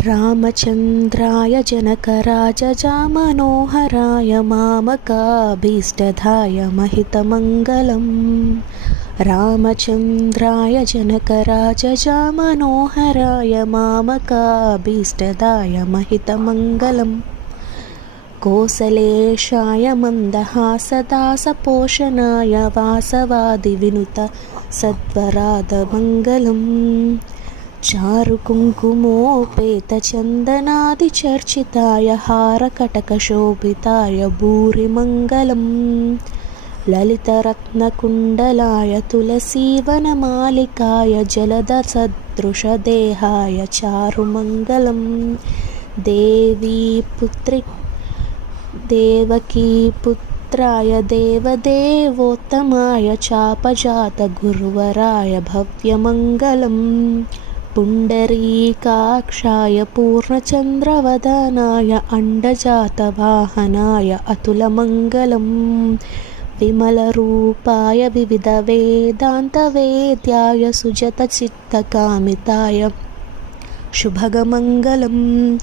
रामचन्द्राय जनकराजजामनोहराय मामकाभीष्टदाय महितमङ्गलम्। रामचन्द्राय जनकराजजामनोहराय मामकाभीष्टदाय महितमङ्गलम्। कोसलेशाय मन्दहासदासपोषणाय वासवादिविनुत सद्वरादमङ्गलम्। चारुकुङ्कुमोपेतचन्दनादिचर्चिताय हारकटकशोभिताय भूरिमङ्गलम्। ललितरत्नकुण्डलाय तुलसीवनमालिकाय जलदसदृशदेहाय चारुमङ्गलम्। देवकीपुत्राय देवदेवोत्तमाय चापजातगुरुवराय भव्यमङ्गलम्। पुण्डरीकाक्षाय पूर्णचन्द्रवदनाय अण्डजातवाहनाय अतुलमङ्गलम्। विमलरूपाय विविधवेदान्तवेद्याय सुजतचित्तकामिताय शुभगमङ्गलम्।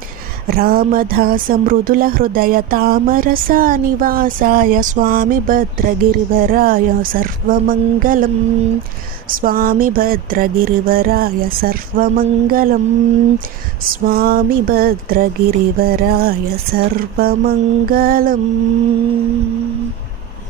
रामदासमृदुलहृदय तामरसानिवासाय स्वामी भद्रगिरिवराय सर्वमङ्गलम्। स्वामी भद्रगिरिवराय सर्वमङ्गलम्। स्वामी भद्रगिरिवराय सर्वमङ्गलम्।